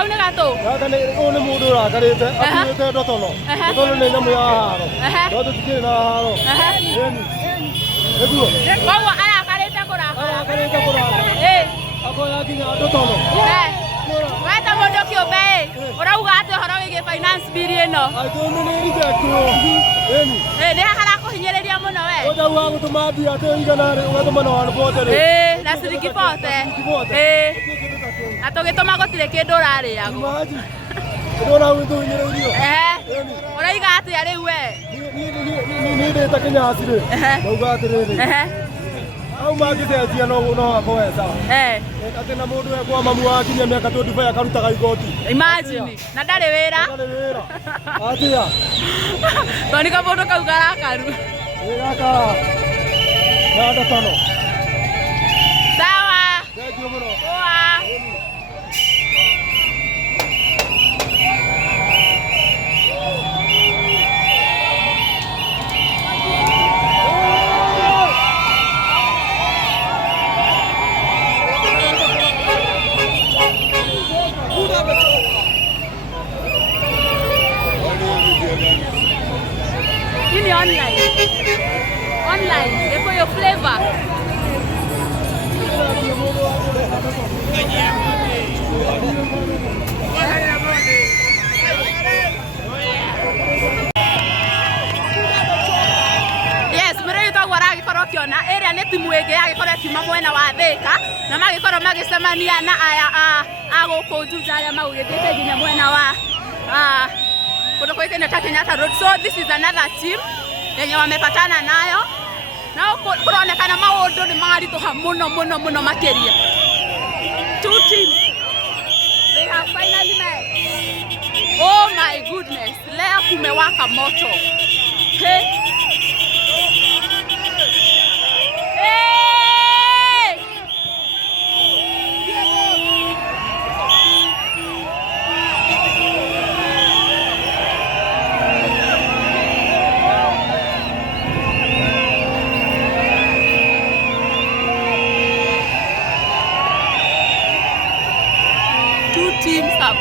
Kau ni gato. Gaka ni one mundu rakarite akuite ndotono. Ndotono ni nyamu ya haro. Ndoto tikiri na haro. Eni. Eguo. Koguo arakarite kuraka. Arakarite kuraka. Akoya kinya ndotono. Weta mundu kiumbe urauga ati horo wigi finance bill ino. Aitu ni reject. Eni. Ni harakuhinyiriria muno we. Odawa gutuma mbia ati igana ri ugatuma na 140. Na ciringi 40. Atogituma gutire kindu urariago. Ndora witu nyiririo. Uraiga ati ari we. Ni ndeta kinyasi ri. Ndauga ati ri. Au magithezia no akoe sawa. Ati na mundu ekwa mamu wakinya miaka 25 akarutaga igoti. Imagine. Na ndari wira. Ndari wira. Atia. Bani ka mundu kau garakaru. Gaka. Nada tono. Sawa. Thank you muno. Ini online, for your flavor. Yes, mreo waragi korokio na area neti mwege agikora tiuma Mwena wa Thika na magikora magicemania na aya aguku Juja ya maugithite nginya Mwena wa kundu kwikene ta Kenyatta Road. So this is another team yenye wamepatana nayo na kuronekana maundu ni marituha muno makiria. Two teams, they have finally met. Oh my goodness, leo kumewaka moto. Hey. Teams up.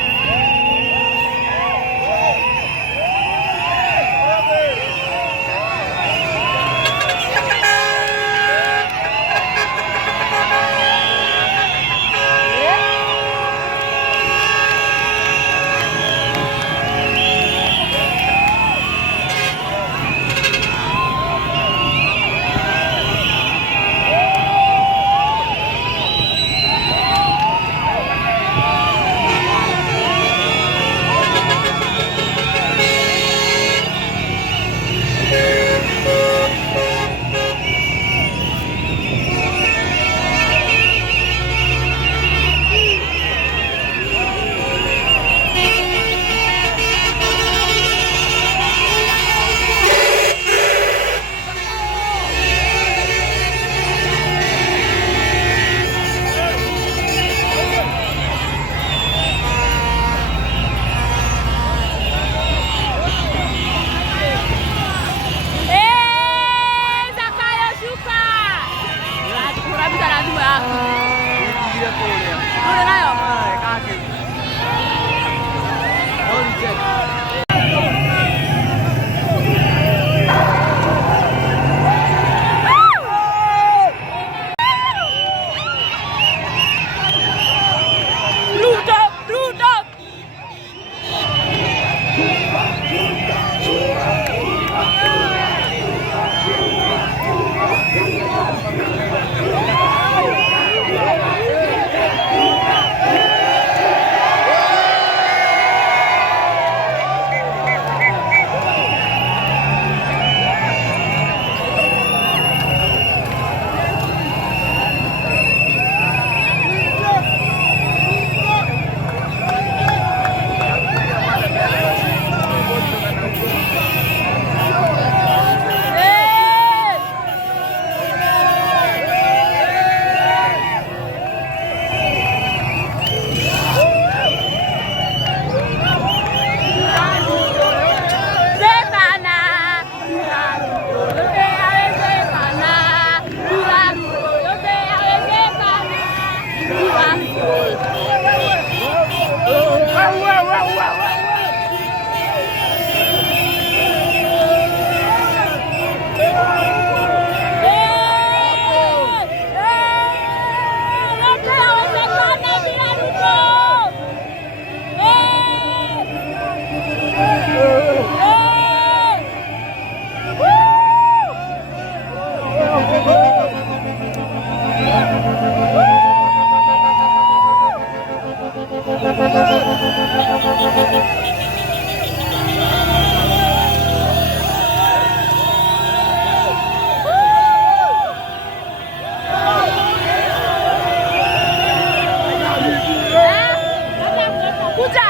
Kuja,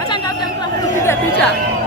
acha ndio tupige picha.